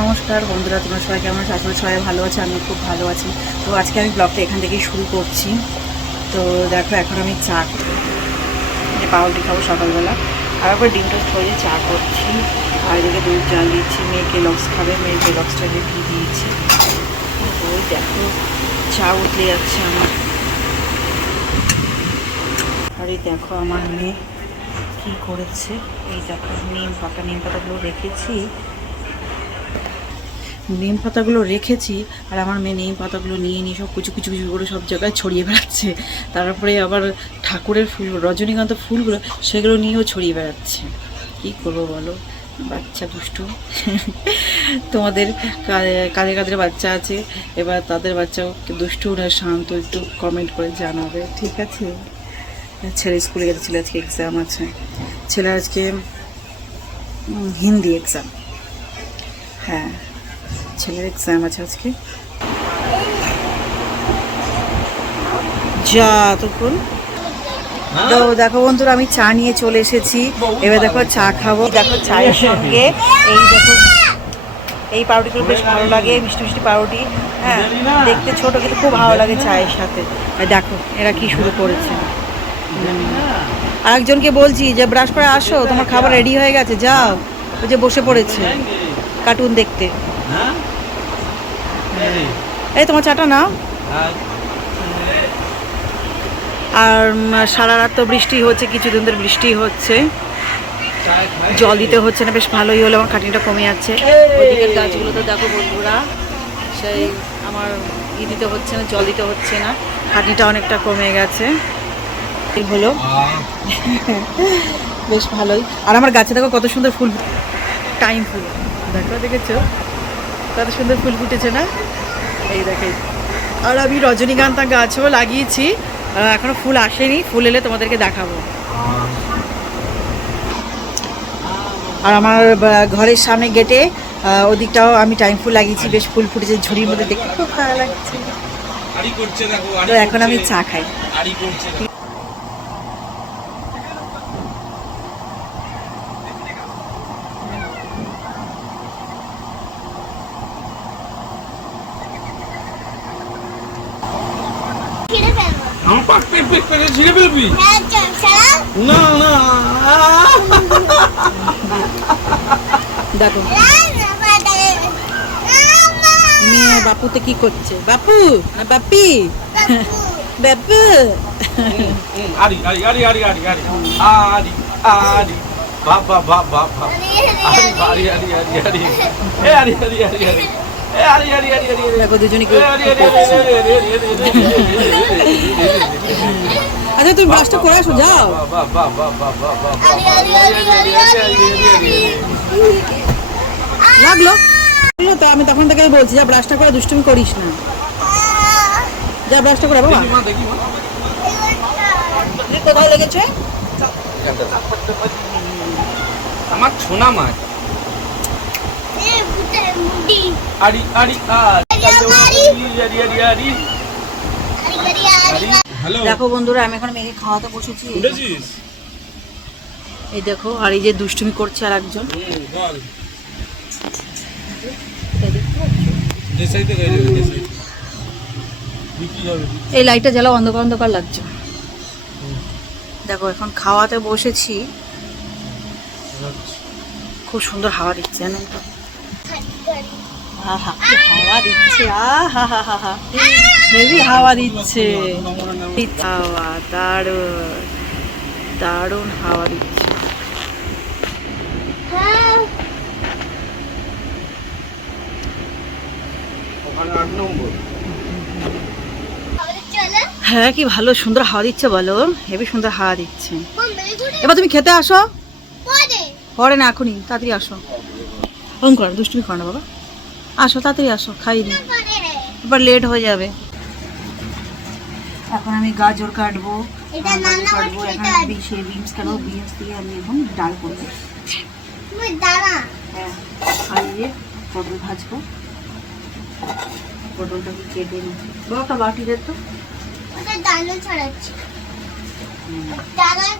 নমস্কার বন্ধুরা, তোমরা সবাই কেমন আছো? আসলে সবাই ভালো আছে, আমি খুব ভালো আছি। তো আজকে আমি ব্লগটা এখান থেকেই শুরু করছি। তো দেখো, এখন আমি চা পাউরুটি খাবো সকালবেলা, খাওয়ার পর ডিম টোস্ট হয়ে চা করছি। আর এদিকে দুধ জাল দিচ্ছি, মেয়েকে লক্স খাবে, মেয়েকে লক্সটাকে ঘি দিয়েছি। ওই দেখো চা উতলে যাচ্ছে আমার। আর এই দেখো আমার মেয়ে কী করেছে, এই দেখো নিম পাতাগুলো রেখেছি। আর আমার মেয়ে নিম পাতাগুলো নিয়ে নিয়ে সব কুচু কুচু কুচু করে সব জায়গায় ছড়িয়ে বেড়াচ্ছে। তারপরে আবার ঠাকুরের ফুল, রজনীগন্ধা ফুলগুলো, সেগুলো নিয়েও ছড়িয়ে বেড়াচ্ছে। কী করবো বলো, বাচ্চা দুষ্টু। তোমাদের কাদের বাচ্চা আছে, এবার তাদের বাচ্চাও দুষ্টু না শান্ত, একটু কমেন্ট করে জানাবে, ঠিক আছে? ছেলে স্কুলে গেছে, ছেলে আজকে এক্সাম আছে, ছেলে আজকে হিন্দি এক্সাম। হ্যাঁ, ছেলের এক্সাম আছে আজকে। যা তখন তো দেখো বন্ধুরা, আমি চা নিয়ে চলে এসেছি। এবার দেখো চা খাবো। দেখো চায়ের সঙ্গে এই দেখো এই পাউরুটিগুলো বেশ ভালো লাগে, মিষ্টি মিষ্টি পাউরুটি। হ্যাঁ, দেখতে ছোট কিন্তু খুব ভালো লাগে চায়ের সাথে। দেখো এরা কি শুরু করেছে। আরেকজনকে বলছি যে ব্রাশ করে আসো, তোমার খাবার রেডি হয়ে গেছে, যাও। ওই যে বসে পড়েছে কার্টুন দেখতে। এই তোমার চাটা নাও। আর সারা রাত তো বৃষ্টি হচ্ছে, কিছুদিন ধরে বৃষ্টি হচ্ছে, জল দিতে হচ্ছে না, বেশ ভালোই হলো, আমার খাটনিটা কমে যাচ্ছে। ওইদিকের গাছগুলো তো দেখো বন্ধুরা, সেই আমার দিতে হচ্ছে না, জল দিতে হচ্ছে না, খাটনিটা অনেকটা কমে গেছে। হলো বেশ ভালোই। আর আমার গাছে দেখো কত সুন্দর ফুল, টাইম ফুল দেখো, দেখেছো কত সুন্দর ফুল ফুটেছে না? এই দেখে। আর আমি রজনীগন্ধা গাছও লাগিয়েছি, এখনো ফুল আসেনি, ফুল এলে তোমাদেরকে দেখাবো। আর আমার ঘরের সামনে গেটে ওদিকটাও আমি টাইম ফুল লাগিয়েছি, বেশ ফুল ফুটেছে, ঝুড়ির মধ্যে দেখতে খুব ভালো লাগছে। তো এখন আমি চা খাই। আমার পাক পেট পেট ছিঁড়ে ফেলবি না না। দেখো মেয়ে বাপুতে কি করছে, বাপু না বাপি, বাপু। আরি আরি আরি আরি আরি আরি আরি আরি বাবা বাবা বাবা আরি আরি আরি আরি আরি এ আরি আরি আরি আরি এ আরি আরি আরি আরি দেখো দুজনই কি করছে। আচ্ছা তুমি ব্রাশটা করে আসো, যাও। লাগলো তো আমি তখন থেকে বলছি, যা ব্রাশটা করে দুষ্টুমি করিস না, যা ব্রাশটা করে। বাবা কোথায় লেগেছে? আমার ছোনা মাছ। আরি আরি আরি। দেখো বন্ধুরা, আমি এখন মেয়েকে খাওয়াতে বসেছি। এই দেখো, আর এই যে দুষ্টুমি করছে আর একজন। এই লাইটটা জ্বালা, অন্ধকার অন্ধকার লাগছে। দেখো এখন খাওয়াতে বসেছি, খুব সুন্দর হাওয়া দিচ্ছে, জানেন তো? হাওয়া দিচ্ছে, হেভি হাওয়া দিচ্ছে, হাওয়া দারুণ দারুণ হাওয়া দিচ্ছে। হ্যাঁ, কি ভালো সুন্দর হাওয়া দিচ্ছে বলো, হেভি সুন্দর হাওয়া দিচ্ছে। এবার তুমি খেতে আসো। পরে না, এখনই তাড়াতাড়ি আসো। ফোন করো, দুষ্টুমি করো না বাবা, আসো তাড়াতাড়ি আসো, খাইনি এবার লেট হয়ে যাবে। এখন আমি গাজর কাটবো, বিনস কেন, বিনস দিয়ে আমি এখন ডাল করবো। হ্যাঁ, আর দিয়ে পটল ভাজবো, পটলটাকে কেটে নিচ্ছি। বাবা একটা বাটি দে তো।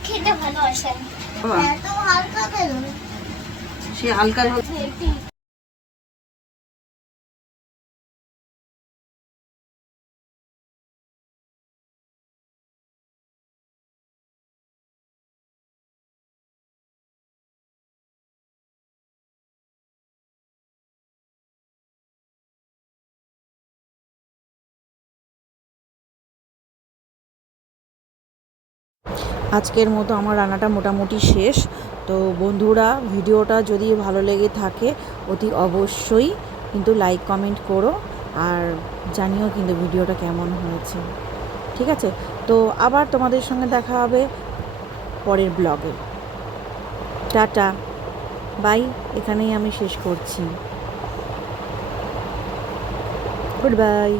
খেতে ভালোবাসে, সে হালকা আজকের মতো আমার রান্নাটা মোটামুটি শেষ। তো বন্ধুরা, ভিডিওটা যদি ভালো লেগে থাকে অতি অবশ্যই কিন্তু লাইক কমেন্ট করো, আর জানিও কিন্তু ভিডিওটা কেমন হয়েছে। ঠিক আছে, তো আবার তোমাদের সঙ্গে দেখা হবে পরের ব্লগে। টাটা বাই, এখানেই আমি শেষ করছি। Good bye.